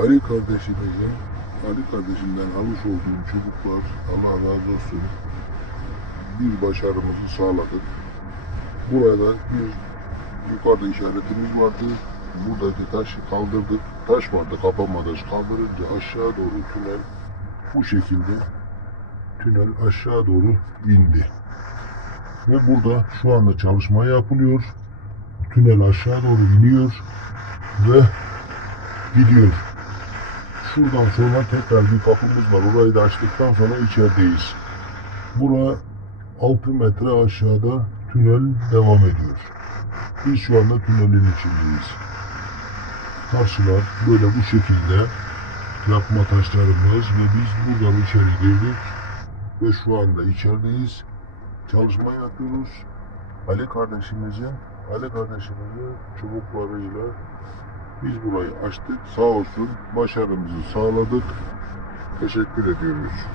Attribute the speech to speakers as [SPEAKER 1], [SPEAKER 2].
[SPEAKER 1] Ali kardeşimizin, Ali kardeşimden almış olduğum çubuklar Allah razı olsun bir başarımızı sağladık. Burada bir yukarıda işaretimiz vardı. Buradaki taşı kaldırdık. Taş vardı kapanmadı. Kaldırınca aşağı doğru tünel bu şekilde tünel aşağı doğru indi. Ve burada şu anda çalışma yapılıyor. Tünel aşağı doğru iniyor ve gidiyor. Şuradan sonra tekrar bir kapımız var. Orayı da açtıktan sonra içerideyiz. Bura 6 metre aşağıda tünel devam ediyor. Biz şu anda tünelin içindeyiz. Taşlar böyle bu şekilde yapma taşlarımız ve biz buradan içeri girdik ve şu anda içerideyiz. Çalışma yapıyoruz. Ali kardeşimizin Ali kardeşimizin çubuklarıyla biz burayı açtık. Sağ olsun başarımızı sağladık. Teşekkür ediyoruz.